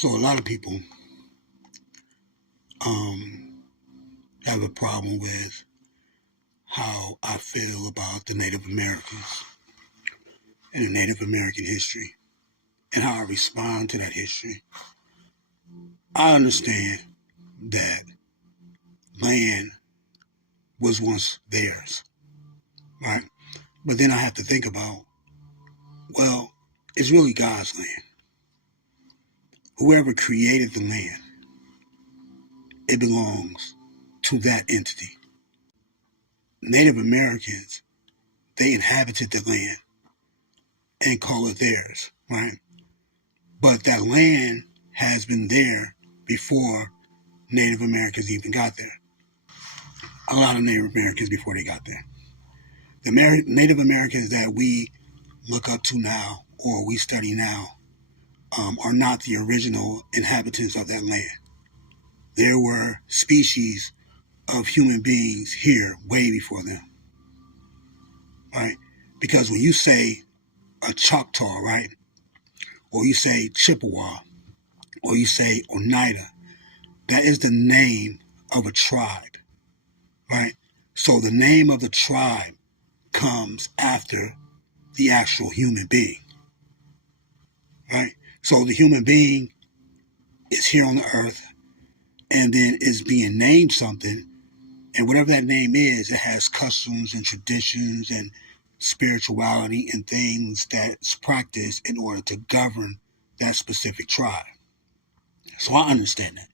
So a lot of people have a problem with how I feel about the Native Americans and the Native American history and how I respond to that history. I understand that land was once theirs, right? But then I have to think about, well, it's really God's land. Whoever created the land, it belongs to that entity. Native Americans, they inhabited the land and call it theirs, right? But that land has been there before Native Americans even got there. A lot of Native Americans before they got there. The Native Americans that we look up to now or we study now are not the original inhabitants of that land. There were species of human beings here way before them, right? Because when you say a Choctaw, right, or you say Chippewa, or you say Oneida, that is the name of a tribe, right? So the name of the tribe comes after the actual human being, right? So the human being is here on the earth and then is being named something, and whatever that name is, it has customs and traditions and spirituality and things that's practiced in order to govern that specific tribe. So I understand that.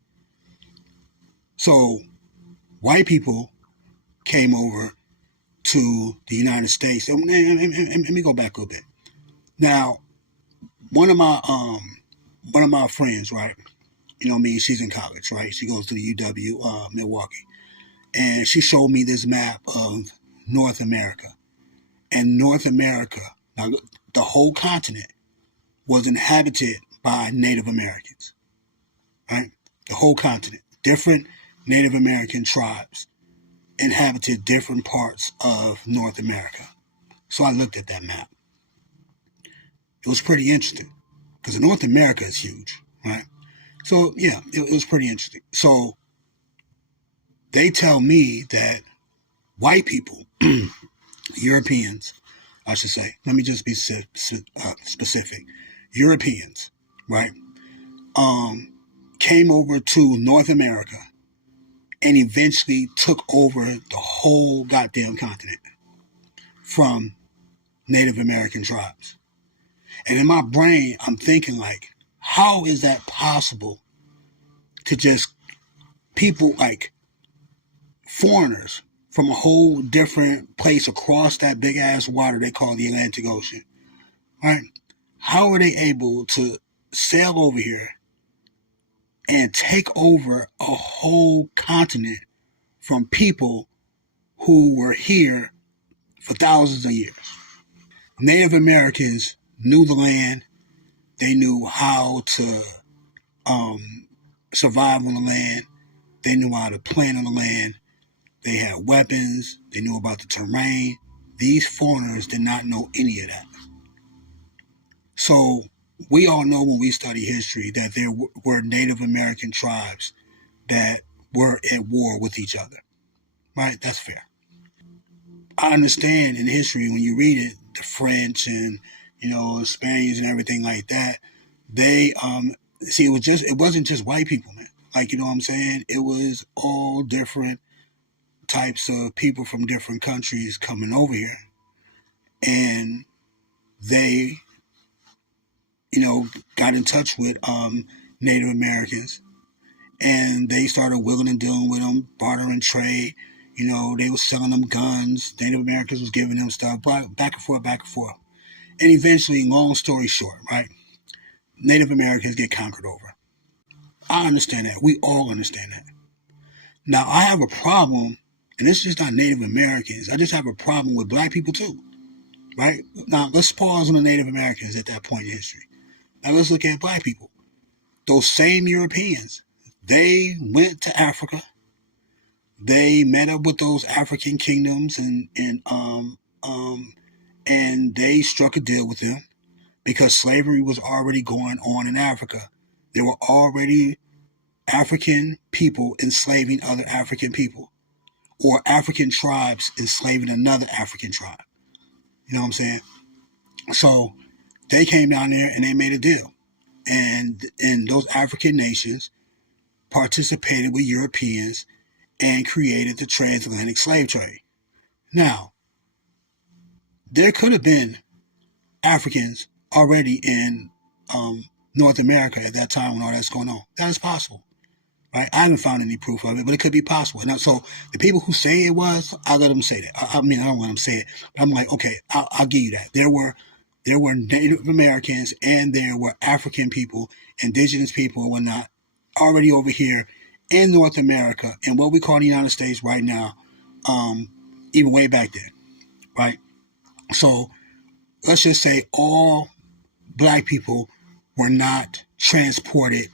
So white people came over to the United States. And let me go back a little bit. Now, one of my friends, right? You know me, she's in college, right? She goes to the UW Milwaukee. And she showed me this map of North America. And North America, now the whole continent, was inhabited by Native Americans, right? The whole continent. Different Native American tribes inhabited different parts of North America. So I looked at that map. It was pretty interesting because North America is huge, right? So yeah, it was pretty interesting. So they tell me that white people, Europeans, I should say, let me just be specific. Europeans, right, came over to North America and eventually took over the whole goddamn continent from Native American tribes. And in my brain, I'm thinking like, how is that possible to just people like foreigners from a whole different place across that big ass water they call the Atlantic Ocean, right? How are they able to sail over here and take over a whole continent from people who were here for thousands of years? Native Americans knew the land. They knew how to survive on the land. They knew how to plant on the land. They had weapons. They knew about the terrain. These foreigners did not know any of that. So we all know when we study history that there were Native American tribes that were at war with each other, right? That's fair. I understand in history when you read it, the French and the Spaniards and everything like that. They see it wasn't just white people, man. Like what I'm saying, it was all different types of people from different countries coming over here, and they got in touch with Native Americans, and they started willing and dealing with them, barter and trade. They were selling them guns. Native Americans was giving them stuff, back and forth, back and forth. And eventually, long story short, right, Native Americans get conquered over. I understand that. We all understand that. Now, I have a problem, and it's just not Native Americans. I just have a problem with black people too, right? Now, let's pause on the Native Americans at that point in history. Now, let's look at black people. Those same Europeans, they went to Africa. They met up with those African kingdoms and they struck a deal with them because slavery was already going on in Africa. there were already African people enslaving other African people, or African tribes enslaving another African tribe. You know what I'm saying? So they came down there and they made a deal. And those African nations participated with Europeans and created the transatlantic slave trade. Now, there could have been Africans already in North America at that time when all that's going on. That is possible. Right? I haven't found any proof of it, but it could be possible. And so the people who say it was, I'll let them say that. I mean, I don't want them to say it, but I'm like, okay, I'll give you that. There were Native Americans and there were African people, indigenous people and whatnot, already over here in North America and what we call the United States right now, even way back then, right? So let's just say all black people were not transported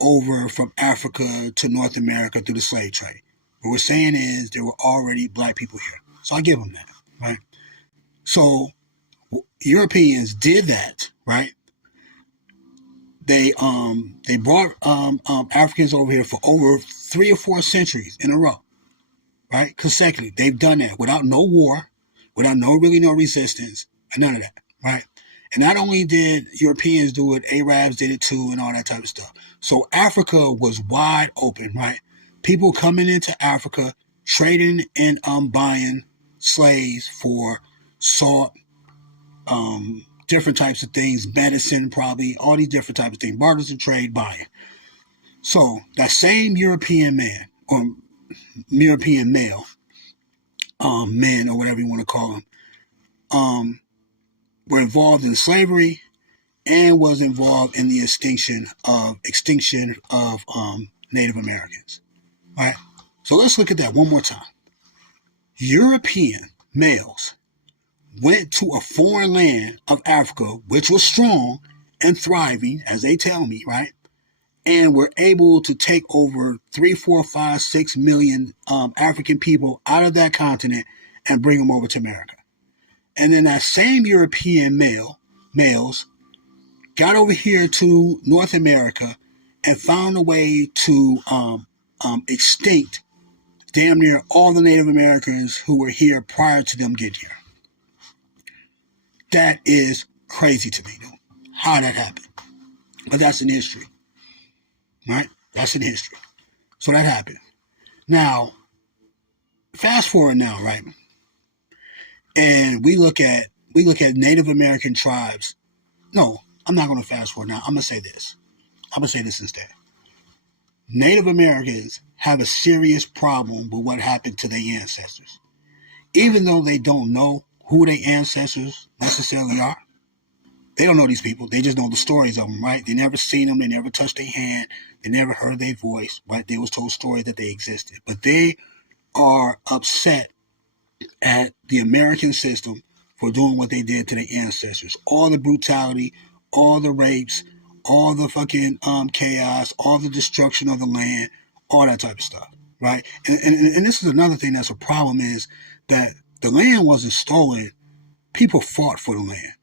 over from Africa to North America through the slave trade. What we're saying is there were already black people here. So I give them that, right? So Europeans did that, right? They brought Africans over here for over 3 or 4 centuries in a row, right? Consecutively. They've done that without no war, without no resistance, and none of that, right? And not only did Europeans do it, Arabs did it too, and all that type of stuff. So Africa was wide open, right? People coming into Africa, trading and buying slaves for salt, different types of things, medicine probably, all these different types of things, barters and trade, buying. So that same European man, or European male, men, or whatever you want to call them, were involved in slavery and was involved in the extinction of Native Americans. All right. So let's look at that one more time. European males went to a foreign land of Africa, which was strong and thriving, as they tell me, right? And were able to take over 3, 4, 5, 6 million African people out of that continent and bring them over to America. And then that same European males got over here to North America and found a way to extinct damn near all the Native Americans who were here prior to them getting here. That is crazy to me, dude. How that happened. But that's in history. Right? That's in history. So that happened. Now, fast forward now, right? And we look at Native American tribes. No, I'm not going to fast forward now. I'm going to say this. I'm going to say this instead. Native Americans have a serious problem with what happened to their ancestors. Even though they don't know who their ancestors necessarily are. They don't know these people. They just know the stories of them, right? They never seen them. They never touched their hand. They never heard their voice, right? They was told stories that they existed. But they are upset at the American system for doing what they did to their ancestors. All the brutality, all the rapes, all the fucking chaos, all the destruction of the land, all that type of stuff, right? And this is another thing that's a problem is that the land wasn't stolen. People fought for the land,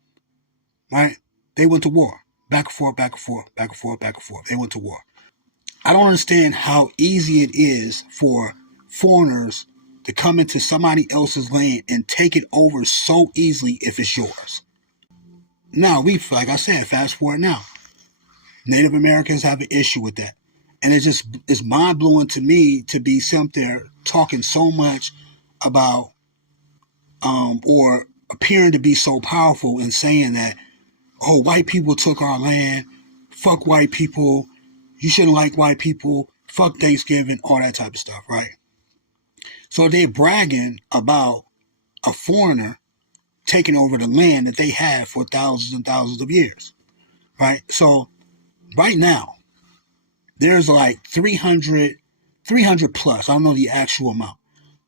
right? They went to war. Back and forth, back and forth, back and forth, back and forth. They went to war. I don't understand how easy it is for foreigners to come into somebody else's land and take it over so easily if it's yours. Now, like I said, fast forward now. Native Americans have an issue with that. And it's mind-blowing to me to be sitting there talking so much about or appearing to be so powerful and saying that, oh, white people took our land, fuck white people, you shouldn't like white people, fuck Thanksgiving, all that type of stuff, right? So they're bragging about a foreigner taking over the land that they had for thousands and thousands of years, right? So right now, there's like 300 plus, I don't know the actual amount,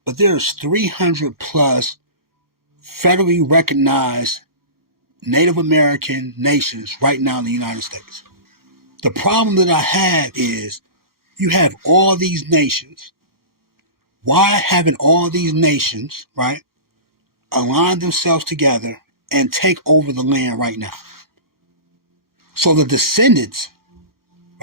but there's 300 plus federally recognized Native American nations right now in the United States. The problem that I have is you have all these nations. Why haven't all these nations, right, align themselves together and take over the land right now? So the descendants,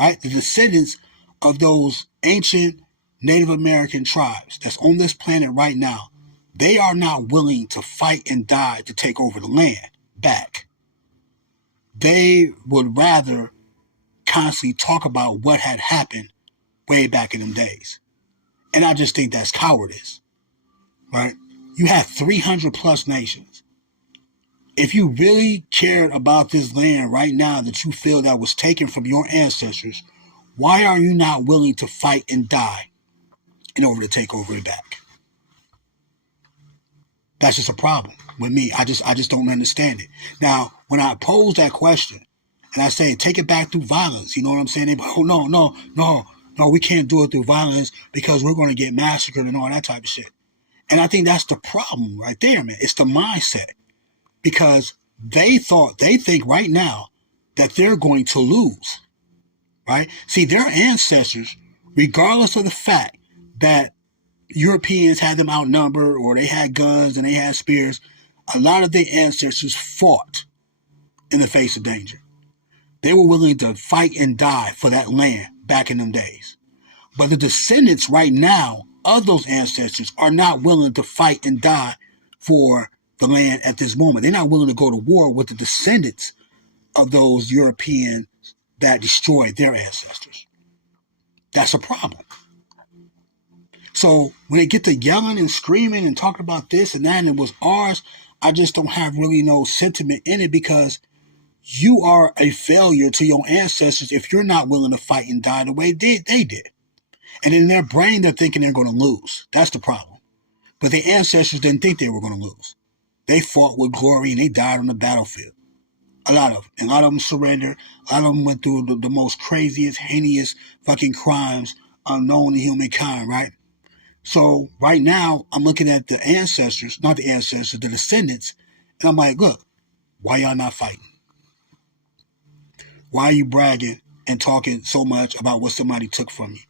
right? The descendants of those ancient Native American tribes that's on this planet right now, they are not willing to fight and die to take over the land back. They would rather constantly talk about what had happened way back in them days. And I just think that's cowardice, right? You have 300 plus nations. If you really cared about this land right now that you feel that was taken from your ancestors, why are you not willing to fight and die in order to take over it back? That's just a problem with me. I just don't understand it. Now, when I pose that question and I say, take it back through violence, you know what I'm saying? They go, oh, no, we can't do it through violence because we're going to get massacred and all that type of shit. And I think that's the problem right there, man. It's the mindset. Because they think right now that they're going to lose, right? See, their ancestors, regardless of the fact that Europeans had them outnumbered or they had guns and they had spears, a lot of their ancestors fought in the face of danger. They were willing to fight and die for that land back in them days. But the descendants right now of those ancestors are not willing to fight and die for the land at this moment. They're not willing to go to war with the descendants of those Europeans that destroyed their ancestors. That's a problem. So when they get to yelling and screaming and talking about this and that and it was ours, I just don't have really no sentiment in it because you are a failure to your ancestors if you're not willing to fight and die the way they did. And in their brain, they're thinking they're going to lose. That's the problem. But their ancestors didn't think they were going to lose. They fought with glory and they died on the battlefield. A lot of them. And a lot of them surrendered. A lot of them went through the most craziest, heinous fucking crimes unknown to humankind, right? So right now, I'm looking at the ancestors, not the ancestors, the descendants, and I'm like, look, why y'all not fighting? Why are you bragging and talking so much about what somebody took from you?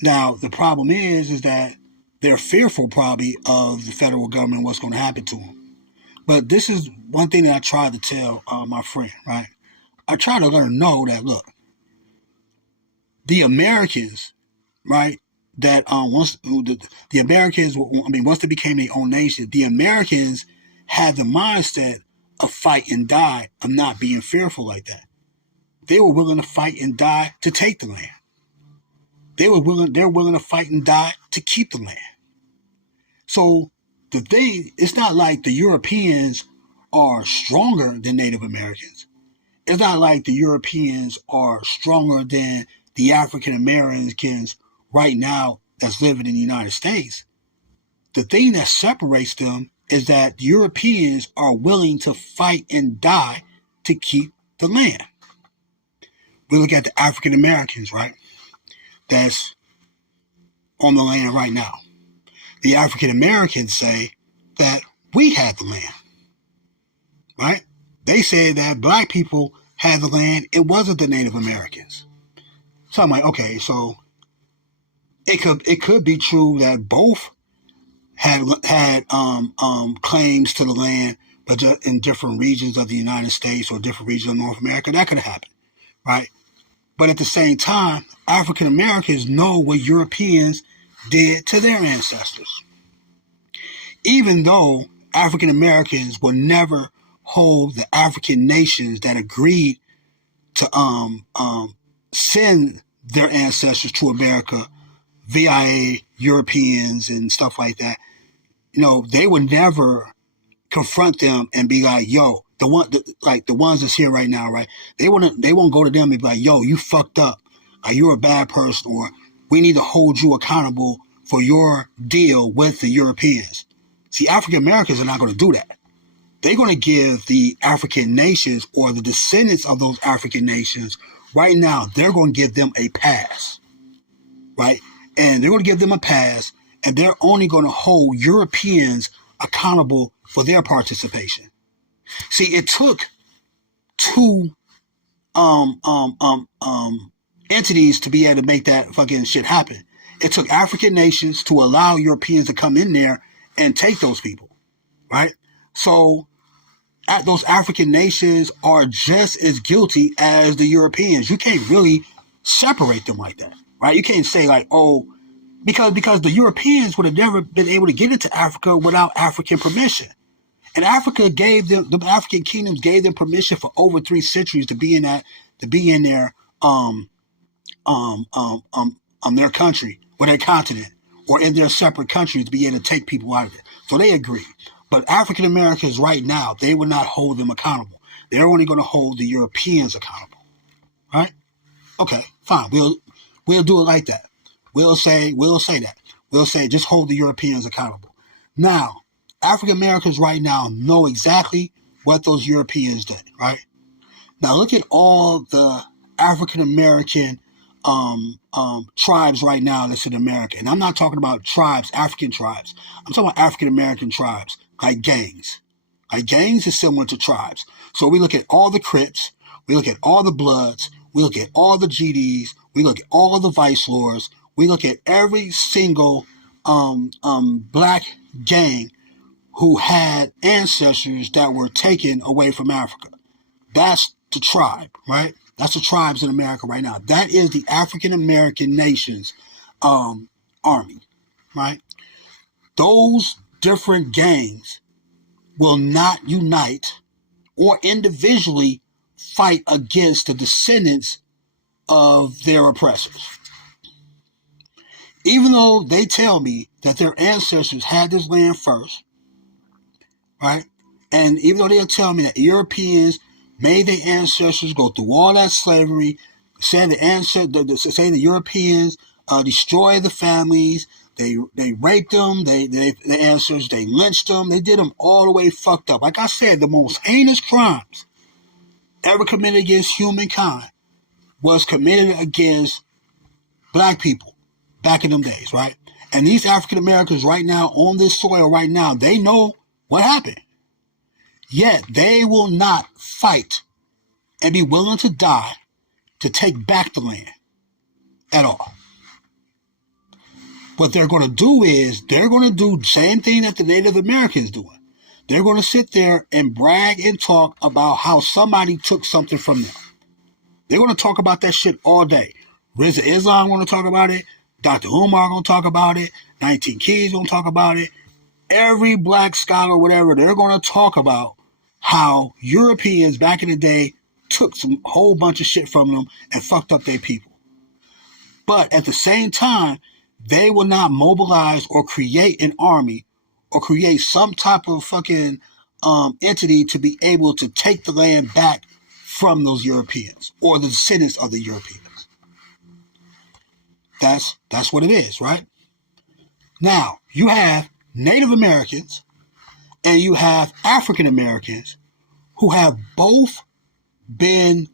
Now, the problem is that they're fearful probably of the federal government, what's going to happen to them. But this is one thing that I tried to tell my friend, right? I try to let her know that, look, the Americans, right, that once the Americans, once they became their own nation, the Americans had the mindset of fight and die, of not being fearful like that. They were willing to fight and die to take the land. They're willing to fight and die to keep the land. So the thing, it's not like the Europeans are stronger than Native Americans. It's not like the Europeans are stronger than the African Americans right now that's living in the United States. The thing that separates them is that Europeans are willing to fight and die to keep the land. We look at the African Americans, right? That's on the land right now. The African Americans say that we had the land, right? They said that black people had the land. It wasn't the Native Americans. So I'm like, okay, so it could be true that both had claims to the land, but just in different regions of the United States or different regions of North America. That could have happened, right? But at the same time, African Americans know what Europeans did to their ancestors. Even though African Americans will never hold the African nations that agreed to send their ancestors to America via Europeans and stuff like that, you know, they would never confront them and be like, yo, the ones that's here right now, right? They won't go to them and be like, yo, you fucked up. Like, you're a bad person, or we need to hold you accountable for your deal with the Europeans. See, African Americans are not going to do that. They're going to give the African nations or the descendants of those African nations right now, they're going to give them a pass, right? And they're going to give them a pass, and they're only going to hold Europeans accountable for their participation. See, it took two entities to be able to make that fucking shit happen. It took African nations to allow Europeans to come in there and take those people, right? So those African nations are just as guilty as the Europeans. You can't really separate them like that, right? You can't say like, oh, because the Europeans would have never been able to get into Africa without African permission. And Africa gave them, the African kingdoms gave them permission for over 3 centuries to be in their country or their continent or in their separate countries to be able to take people out of it. So they agreed. But African Americans right now, they will not hold them accountable. They're only going to hold the Europeans accountable, right? Okay, fine. We'll do it like that. We'll say that. We'll say just hold the Europeans accountable. Now, African Americans right now know exactly what those Europeans did, right? Now look at all the African American tribes right now that's in America. And I'm not talking about tribes, African tribes. I'm talking about African American tribes, like gangs. Like gangs is similar to tribes. So we look at all the Crips, we look at all the Bloods, we look at all the GDs, we look at all the Vice Lords, we look at every single black gang who had ancestors that were taken away from Africa. That's the tribe, right? That's the tribes in America right now. That is the African American nation's army, right? Those different gangs will not unite or individually fight against the descendants of their oppressors. Even though they tell me that their ancestors had this land first, right? And even though they'll tell me that Europeans made their ancestors go through all that slavery, saying the Europeans destroyed the families, they raped them, the ancestors, they lynched them, they did them all the way fucked up. Like I said, the most heinous crimes ever committed against humankind was committed against black people back in them days, right? And these African Americans right now on this soil right now, they know what happened. Yet they will not fight and be willing to die to take back the land at all. What they're going to do is they're going to do the same thing that the Native Americans doing. They're going to sit there and brag and talk about how somebody took something from them. They're going to talk about that shit all day. Rizza Islam going to talk about it. Dr. Umar going to talk about it. 19 Keys going to talk about it. Every black scholar, whatever, they're going to talk about how Europeans back in the day took some whole bunch of shit from them and fucked up their people. But at the same time, they will not mobilize or create an army or create some type of fucking entity to be able to take the land back from those Europeans or the descendants of the Europeans. That's what it is, right? Now, you have Native Americans and you have African Americans who have both been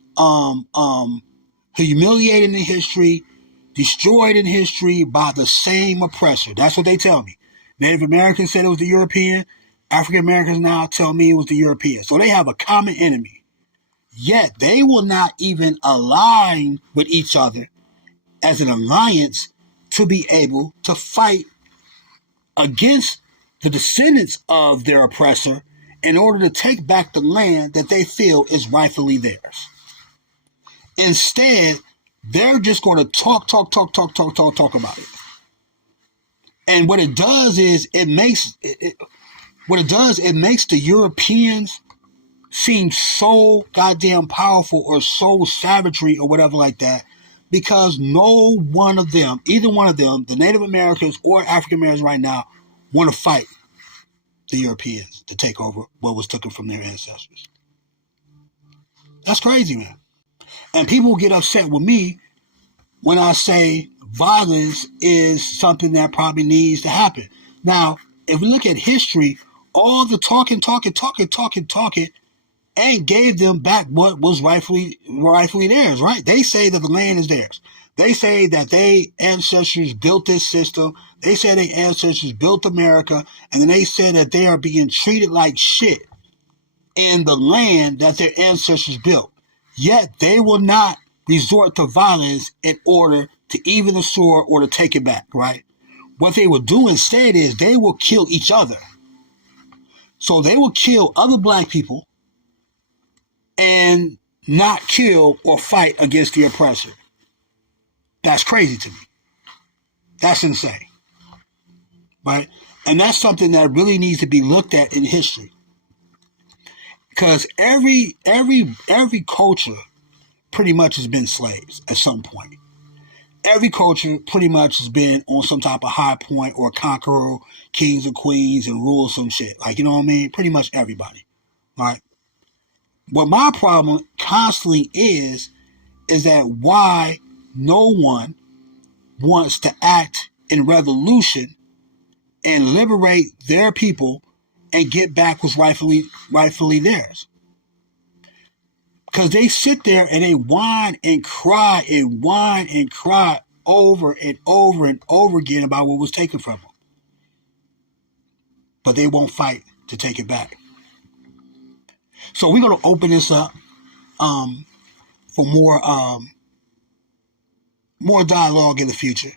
humiliated in history, destroyed in history by the same oppressor. That's what they tell me. Native Americans said it was the European. African Americans now tell me it was the European. So they have a common enemy. Yet they will not even align with each other as an alliance to be able to fight against the descendants of their oppressor in order to take back the land that they feel is rightfully theirs. Instead, they're just going to talk about it. And what it does is it makes the Europeans seem so goddamn powerful or so savagery or whatever like that, because no one of them, either one of them, the Native Americans or African Americans right now, want to fight the Europeans to take over what was taken from their ancestors. That's crazy, man. And people get upset with me when I say violence is something that probably needs to happen. Now, if we look at history, all the talking and gave them back what was rightfully theirs, right? They say that the land is theirs. They say that their ancestors built this system. They say their ancestors built America, and then they say that they are being treated like shit in the land that their ancestors built. Yet they will not resort to violence in order to even the sword or to take it back, right? What they will do instead is they will kill each other. So they will kill other black people and not kill or fight against the oppressor. That's crazy to me. That's insane. Right? And that's something that really needs to be looked at in history. Because every culture pretty much has been slaves at some point. Every culture pretty much has been on some type of high point or conqueror, kings and queens, and rule some shit. Like, you know what I mean? Pretty much everybody. Right? What my problem constantly is that why no one wants to act in revolution and liberate their people and get back what's rightfully theirs. Because they sit there and they whine and cry over and over and over again about what was taken from them. But they won't fight to take it back. So we're going to open this up for more dialogue in the future.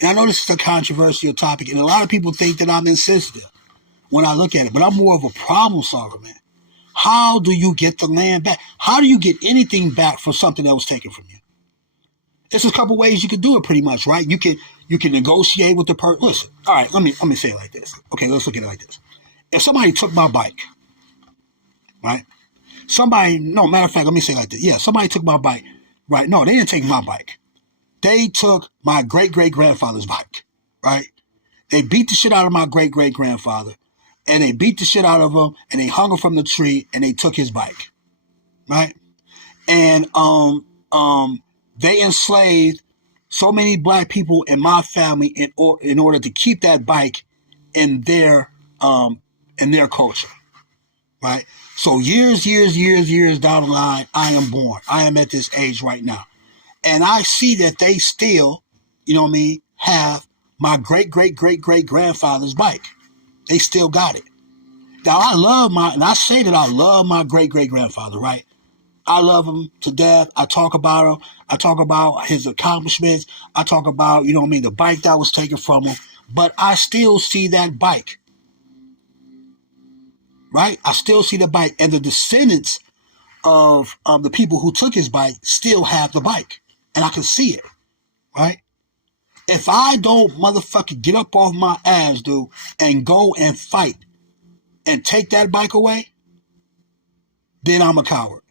And I know this is a controversial topic, and a lot of people think that I'm insensitive when I look at it, but I'm more of a problem solver, man. How do you get the land back? How do you get anything back for something that was taken from you? There's a couple ways you can do it pretty much, right? You can negotiate with the person. Listen, all right, let me say it like this. Okay, let's look at it like this. If somebody took my bike, right? Matter of fact, let me say it like this. Yeah, somebody took my bike, right? No, they didn't take my bike. They took my great-great-grandfather's bike, right? They beat the shit out of my great-great-grandfather, and they beat the shit out of him, and they hung him from the tree, and they took his bike, right? And they enslaved so many black people in my family in order to keep that bike in their culture, right? So years down the line, I am born. I am at this age right now. And I see that they still, you know what I mean, have my great-great-great-great-grandfather's bike. They still got it. Now, I say that I love my great-great-grandfather, right? I love him to death. I talk about him. I talk about his accomplishments. I talk about, you know what I mean, the bike that was taken from him. But I still see that bike, right? I still see the bike. And the descendants of the people who took his bike still have the bike. And I can see it, right? If I don't motherfucking get up off my ass, dude, and go and fight and take that bike away, then I'm a coward.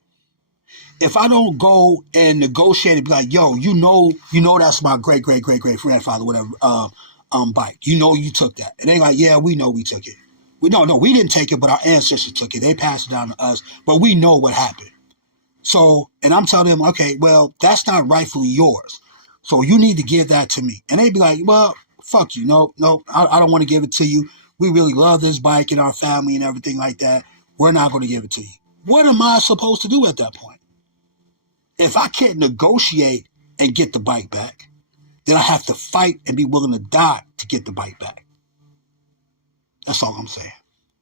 If I don't go and negotiate and be like, yo, you know that's my great-great-great-great-grandfather, whatever, bike. You know you took that. And they like, yeah, we know we took it. We didn't take it, but our ancestors took it. They passed it down to us, but we know what happened. So, and I'm telling them, okay, well, that's not rightfully yours. So you need to give that to me. And they'd be like, well, fuck you. No, I don't want to give it to you. We really love this bike in our family and everything like that. We're not going to give it to you. What am I supposed to do at that point? If I can't negotiate and get the bike back, then I have to fight and be willing to die to get the bike back. That's all I'm saying.